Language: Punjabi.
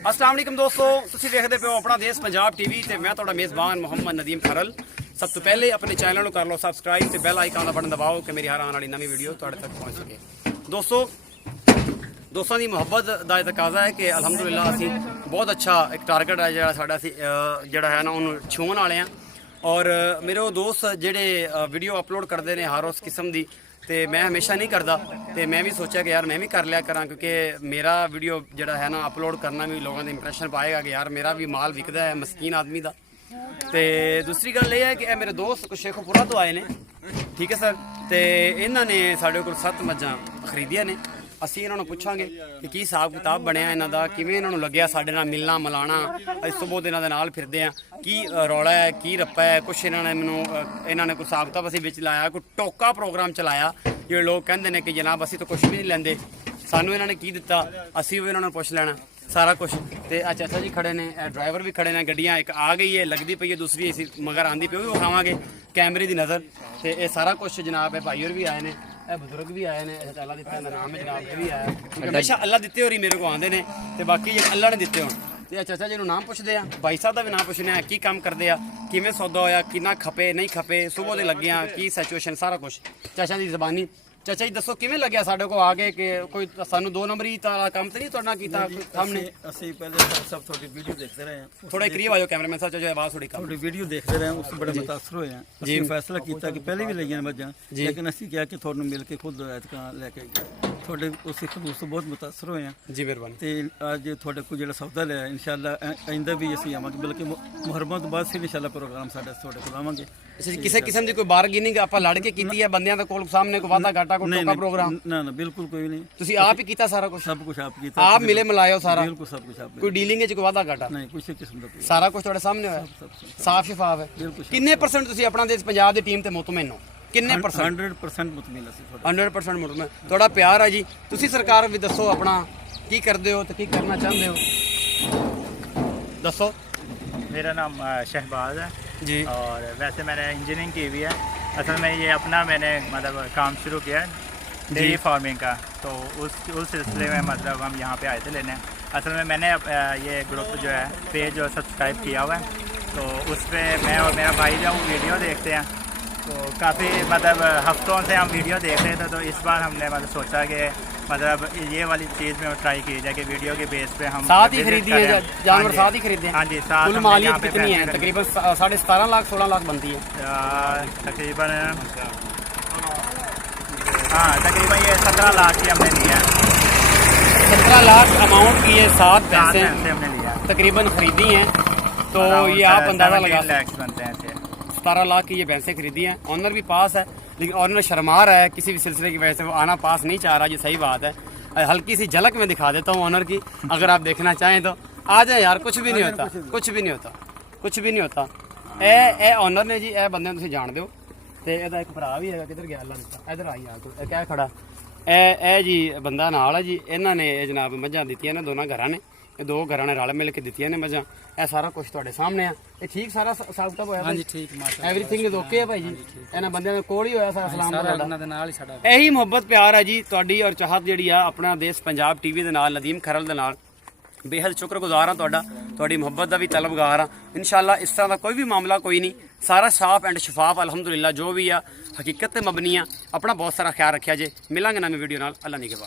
अस्सलाम वालेकुम दोस्तों, ਤੁਸੀਂ ਵੇਖਦੇ ਪਿਓ ਆਪਣਾ ਦੇਸ਼ ਪੰਜਾਬ ਟੀਵੀ ਤੇ ਮੈਂ ਤੁਹਾਡਾ ਮੇਜ਼ਬਾਨ ਮੁਹੰਮਦ ਨਦੀਮ ਖਰਲ। ਸਭ ਤੋਂ ਪਹਿਲੇ ਆਪਣੇ ਚੈਨਲ ਨੂੰ ਕਰ ਲਓ ਸਬਸਕ੍ਰਾਈਬ ਤੇ ਬੈਲ ਆਈਕਨ ਦਾ ਬਟਨ ਦਬਾਓ ਕਿ ਮੇਰੀ ਹਰ ਆਉਣ ਵਾਲੀ ਨਵੀਂ ਵੀਡੀਓ ਤੁਹਾਡੇ ਤੱਕ ਪਹੁੰਚ ਸਕੇ। ਦੋਸਤਾਂ ਦੀ ਮੁਹੱਬਤ ਦਾ ਇਹ ਤਕਾਜ਼ਾ ਹੈ ਕਿ ਅਲਹਮਦੁਲਿਲਾ ਅਸੀਂ ਬਹੁਤ ਅੱਛਾ ਇੱਕ ਟਾਰਗੇਟ ਹੈ ਜਿਹੜਾ ਸਾਡਾ ਅਸੀਂ ਜਿਹੜਾ ਹੈ ਨਾ ਉਹਨੂੰ ਛੂਹਣ ਵਾਲੇ ਹਾਂ। ਔਰ ਮੇਰੇ ਉਹ ਦੋਸਤ ਜਿਹੜੇ ਵੀਡੀਓ ਅਪਲੋਡ ਕਰਦੇ ਨੇ ਹਰ ਉਸ ਕਿਸਮ ਦੀ, ਤੇ ਮੈਂ ਹਮੇਸ਼ਾ ਨਹੀਂ ਕਰਦਾ ਤੇ ਮੈਂ ਵੀ ਸੋਚਿਆ ਕਿ ਯਾਰ ਮੈਂ ਵੀ ਕਰ ਲਿਆ ਕਰਾਂ, ਕਿਉਂਕਿ ਮੇਰਾ ਵੀਡੀਓ ਜਿਹੜਾ ਹੈ ਨਾ ਅਪਲੋਡ ਕਰਨਾ ਵੀ ਲੋਕਾਂ ਦੇ ਇੰਪ੍ਰੈਸ਼ਨ ਪਾਏਗਾ ਕਿ ਯਾਰ ਮੇਰਾ ਵੀ ਮਾਲ ਵਿਕਦਾ ਹੈ ਮਸਕੀਨ ਆਦਮੀ ਦਾ। ਤੇ ਦੂਸਰੀ ਗੱਲ ਇਹ ਹੈ ਕਿ ਇਹ ਮੇਰੇ ਦੋਸਤ ਸ਼ੇਖੂਪੁਰਾ ਤੋਂ ਆਏ ਨੇ, ਠੀਕ ਹੈ ਸਰ, ਤੇ ਇਹਨਾਂ ਨੇ ਸਾਡੇ ਕੋਲ 7 ਮੱਝਾਂ ਖਰੀਦੀਆਂ ਨੇ। ਅਸੀਂ ਇਹਨਾਂ ਨੂੰ ਪੁੱਛਾਂਗੇ ਕਿ ਕੀ ਹਿਸਾਬ ਕਿਤਾਬ ਬਣਿਆ ਇਹਨਾਂ ਦਾ, ਕਿਵੇਂ ਇਹਨਾਂ ਨੂੰ ਲੱਗਿਆ ਸਾਡੇ ਨਾਲ ਮਿਲਣਾ ਮਿਲਾਣਾ। ਅਸੀਂ ਸੁਬਹ ਇਹਨਾਂ ਦੇ ਨਾਲ ਫਿਰਦੇ ਹਾਂ, ਕੀ ਰੌਲਾ ਹੈ ਕੀ ਰੱਪਾ ਹੈ। ਕੁਛ ਇਹਨਾਂ ਨੇ ਕੋਈ ਹਿਸਾਬ ਕਿਤਾਬ ਅਸੀਂ ਵਿੱਚ ਲਾਇਆ, ਕੋਈ ਟੋਕਾ ਪ੍ਰੋਗਰਾਮ ਚਲਾਇਆ। ਜਿਹੜੇ ਲੋਕ ਕਹਿੰਦੇ ਨੇ ਕਿ ਜਨਾਬ ਅਸੀਂ ਤਾਂ ਕੁਛ ਵੀ ਨਹੀਂ ਲੈਂਦੇ, ਸਾਨੂੰ ਇਹਨਾਂ ਨੇ ਕੀ ਦਿੱਤਾ, ਅਸੀਂ ਵੀ ਇਹਨਾਂ ਨੂੰ ਪੁੱਛ ਲੈਣਾ ਸਾਰਾ ਕੁਛ। ਤੇ ਆ ਚਾਚਾ ਜੀ ਖੜੇ ਨੇ, ਇਹ ਡਰਾਈਵਰ ਵੀ ਖੜੇ ਨੇ, ਗੱਡੀਆਂ ਇੱਕ ਆ ਗਈ ਹੈ ਲੱਗਦੀ ਪਈ ਹੈ, ਦੂਸਰੀ ਅਸੀਂ ਮਗਰ ਆਂਦੀ ਪਈ, ਉਹ ਵੀ ਵਿਖਾਵਾਂਗੇ ਕੈਮਰੇ ਦੀ ਨਜ਼ਰ। ਤੇ ਇਹ ਸਾਰਾ ਕੁਛ ਜਨਾਬ ਹੈ ਭਾਈ ਹੋਰ ਵੀ ਆਏ ਨੇ, ਇਹ ਬਜ਼ੁਰਗ ਵੀ ਆਏ ਨੇ, ਅੱਲਾ ਦਿੱਤਾ ਦਾ ਨਾਮ ਹੈ ਜਨਾਬ, ਇਹ ਵੀ ਆਇਆ ਕਿਉਂਕਿ ਹਮੇਸ਼ਾ ਅੱਲਾ ਦਿੱਤੇ ਹੋਰੀ ਮੇਰੇ ਕੋਲ ਆਉਂਦੇ ਨੇ ਤੇ ਬਾਕੀ ਜੇ ਅੱਲਾ ਨੇ ਦਿੱਤੇ ਹੋਣ। ਤੇ ਚਾਚਾ ਜੀ ਨੂੰ ਨਾਮ ਪੁੱਛਦੇ ਆ, ਭਾਈ ਸਾਹਿਬ ਦਾ ਵੀ ਨਾਮ ਪੁੱਛਦੇ ਆ, ਕੀ ਕੰਮ ਕਰਦੇ ਆ, ਕਿਵੇਂ ਸੌਦਾ ਹੋਇਆ, ਕਿੰਨਾ ਖਪੇ ਨਹੀਂ ਖਪੇ, ਸੁਬਹ ਦੇ ਲੱਗੇ ਆ, ਕੀ ਸਿਚੁਏਸ਼ਨ ਸਾਰਾ ਕੁਝ ਚਾਚਾ ਦੀ ਜ਼ਬਾਨੀ। ਚਾਚਾ ਜੀ ਦੱਸੋ ਕਿਵੇਂ ਲੱਗਿਆ ਸਾਡੇ ਕੋਲ ਆ ਕੇ, ਕਿ ਕੋਈ ਸਾਨੂੰ 2 ਨੰਬਰੀ ਤਾਂ ਕੰਮ ਤੇ ਨਹੀਂ ਤੁਹਾਡਾ ਕੀਤਾ ਸਾਹਮਣੇ? ਅਸੀਂ ਪਹਿਲੇ ਸਭ ਤੁਹਾਡੀ ਵੀਡੀਓ ਦੇਖਦੇ ਰਹੇ ਹਾਂ, ਥੋੜਾ ਕਰੀਬ ਆਜੋ ਕੈਮਰਾਮੈਨ ਸਾਹਿਬ, ਚਾਚਾ ਆਵਾਜ਼ ਥੋੜੀ ਕੰਮ। ਤੁਹਾਡੀ ਵੀਡੀਓ ਦੇਖਦੇ ਰਹੇ ਉਸ ਤੋਂ ਬੜੇ ਮੁਤਾਸਰ ਹੋਏ ਹਾਂ। ਅਸੀਂ ਫੈਸਲਾ ਕੀਤਾ ਕਿ ਪਹਿਲੇ ਵੀ ਲਈਆਂ ਮੱਝਾਂ, ਲੇਕਿਨ ਅਸੀਂ ਕਿਹਾ ਕਿ ਤੁਹਾਨੂੰ ਮਿਲ ਕੇ ਖੁਦ ਐਤਕਾਂ ਲੈ ਕੇ ਤੁਹਾਡੇ ਉਸ ਖਦੂਸ ਤੋਂ ਬਹੁਤ ਮੁਤਾਸਰ ਹੋਏ ਹਾਂ ਜੀ। ਮਿਹਰਬਾਨੀ। ਤੇ ਅੱਜ ਤੁਹਾਡੇ ਕੋਲ ਜਿਹੜਾ ਸੌਦਾ ਲਿਆ ਇਨਸ਼ਾਅੱਲਾ ਆਇੰਦਾ ਵੀ ਅਸੀਂ ਆਵਾਂਗੇ, ਬਲਕਿ ਮੁਹਰਮਾਂ ਤੋਂ ਬਾਅਦ ਫਿਰ ਇਨਸ਼ਾਅੱਲਾ ਪ੍ਰੋਗਰਾਮ ਸਾਡਾ ਤੁਹਾਡੇ ਕੋਲ ਆਵਾਂਗੇ। ਕਿਸੇ ਕਿਸਮ ਦੀ ਕੋਈ ਬਾਰਗੇਨਿੰਗ ਆਪਾਂ ਲੜ ਕੇ ਕੀਤੀ ਹੈ ਬੰਦਿਆਂ ਦੇ ਕੋਲ ਸਾਹਮਣੇ, ਕੋਈ ਵਾਦਾ ਘਾਟਾ ਕੋਈ ਟੋਕਾ ਪ੍ਰੋਗਰਾਮ? ਨਾ ਬਿਲਕੁਲ ਕੋਈ ਨਹੀਂ, ਤੁਸੀਂ ਆਪ ਹੀ ਕੀਤਾ ਸਾਰਾ ਕੁਝ? ਸਭ ਕੁਝ ਆਪ ਕੀਤਾ, ਆਪ ਮਿਲੇ ਮਿਲਾਇਓ ਸਾਰਾ? ਬਿਲਕੁਲ ਸਭ ਕੁਝ ਆਪ। ਕੋਈ ਡੀਲਿੰਗ ਵਿੱਚ ਕੋਈ ਵਾਦਾ ਘਾਟਾ ਨਹੀਂ, ਕਿਸੇ ਕਿਸਮ ਦਾ ਕੋਈ, ਸਾਰਾ ਕੁਝ ਤੁਹਾਡੇ ਸਾਹਮਣੇ ਹੋਇਆ, ਸਾਫ਼ ਸ਼ਫਾਫ ਹੈ। ਕਿੰਨੇ % ਤੁਸੀਂ ਆਪਣਾ ਦੇਸ਼ ਪੰਜਾਬ ਦੀ ਟੀਮ ਤੇ ਮੁਤਮਿਨ ਹੋ? ਕਿੰਨੇ %? 100% ਮੁਤਮਿਨ ਅਸੀਂ ਤੁਹਾਡੇ 100% ਮੁਤਮਿਨ। ਤੁਹਾਡਾ ਪਿਆਰ ਹੈ ਜੀ। ਤੁਸੀਂ ਸਰਕਾਰ ਵੀ ਦੱਸੋ ਆਪਣਾ ਕੀ ਕਰਦੇ ਹੋ ਤੇ ਕੀ ਕਰਨਾ ਚਾਹੁੰਦੇ ਹੋ, ਦੱਸੋ। मेरा नाम शहबाज है जी। और वैसे मैंने इंजीनियरिंग की हुई है। असल में ये अपना मैंने मतलब काम शुरू किया डेयरी फार्मिंग का, तो उस सिलसिले में मतलब हम यहाँ पे आए थे लेने। असल में मैंने ये ग्रुप जो है पेज जो सब्सक्राइब किया हुआ है, तो उस पर मैं और मेरा भाई जो वीडियो देखते हैं, तो काफ़ी मतलब हफ्तों से हम वीडियो देख रहे थे। तो इस बार हमने मतलब सोचा कि मतलब ये वाली चीज़ में ट्राई की जाए कि वीडियो के बेस पे हम साथ ही खरीदी है, जानवर साथ ही खरीदे हैं? हाँ जी, साथ। कुल मालियत कितनी है? तकरीबन 17.5 लाख 16 लाख बनती है तकरीबन। हाँ, तकरीबन ये 17 लाख की हमने लिया है। 17 लाख अमाउंट की ये 7 पैसे हमने लिया तकरीबन खरीदी हैं, तो ये आप अंदाज़ा लगा सकते बनते हैं। 17 लाख की ये भैंसें खरीदी हैं। ऑनर भी पास है, लेकिन ऑनर शर्मा रहा है किसी भी सिलसिले की वजह से, वो आना पास नहीं चाह रहा। ये सही बात है। हल्की सी झलक में दिखा देता हूँ ऑनर की, अगर आप देखना चाहें तो आ जाए यार। कुछ भी नहीं होता, कुछ भी नहीं होता, कुछ भी नहीं होता। ए ऑनर ने जी, ए बंदे तुम जानते हो, तो यदा एक भरा भी है, किधर गया अल्लाह दिता, इधर आई आ क्या खड़ा। ए जी बंदा नाल है जी, इन्होंने जनाब मझां दित्तियां ने, दोनों घरां ने, 2 घरां ने रल मिल के दित्तियां ने मझां। ਇਹ ਸਾਰਾ ਕੁਝ ਤੁਹਾਡੇ ਸਾਹਮਣੇ ਆ। ਇਹ ਠੀਕ ਸਾਰਾ ਹਿਸਾਬ ਕਿਤਾਬ ਹੋਇਆ? ਹਾਂਜੀ ਠੀਕ, ਮਾਸ਼ਾਅੱਲਾ, ਐਵਰੀਥਿੰਗ ਇਜ਼ ਓਕੇ ਹੈ ਭਾਈ ਜੀ। ਇਹਨਾਂ ਬੰਦਿਆਂ ਦੇ ਕੋਲ ਹੀ ਹੋਇਆ ਸਾਰਾ ਸਲਾਮ ਤੁਹਾਡਾ, ਉਹਨਾਂ ਦੇ ਨਾਲ ਹੀ ਸਾਡਾ ਇਹੀ ਮੁਹੱਬਤ ਪਿਆਰ ਹੈ ਜੀ ਤੁਹਾਡੀ ਔਰ ਚਾਹਤ ਜਿਹੜੀ ਆ ਆਪਣਾ ਦੇਸ਼ ਪੰਜਾਬ ਟੀਵੀ ਦੇ ਨਾਲ, ਨਦੀਮ ਖਰਲ ਦੇ ਨਾਲ। ਬੇਹੱਦ ਸ਼ੁਕਰਗੁਜ਼ਾਰ ਹਾਂ ਤੁਹਾਡਾ, ਤੁਹਾਡੀ ਮੁਹੱਬਤ ਦਾ ਵੀ ਤਲਬਗਾਰ ਹਾਂ। ਇਨਸ਼ਾਅੱਲਾ ਇਸ ਤਰ੍ਹਾਂ ਦਾ ਕੋਈ ਵੀ ਮਾਮਲਾ ਕੋਈ ਨਹੀਂ, ਸਾਰਾ ਸਾਫ਼ ਐਂਡ ਸ਼ਫਾਫ ਅਲਹਮਦੁਲਿਲਾ, ਜੋ ਵੀ ਆ ਹਕੀਕਤ ਤੇ ਮਬਨੀ ਆ। ਆਪਣਾ ਬਹੁਤ ਸਾਰਾ ਖਿਆਲ ਰੱਖਿਆ ਜੇ। ਮਿਲਾਂਗੇ ਨਵੀਂ ਵੀਡੀਓ ਨਾਲ, ਅੱਲਾ ਨਿਗਹਿਬਾਨ।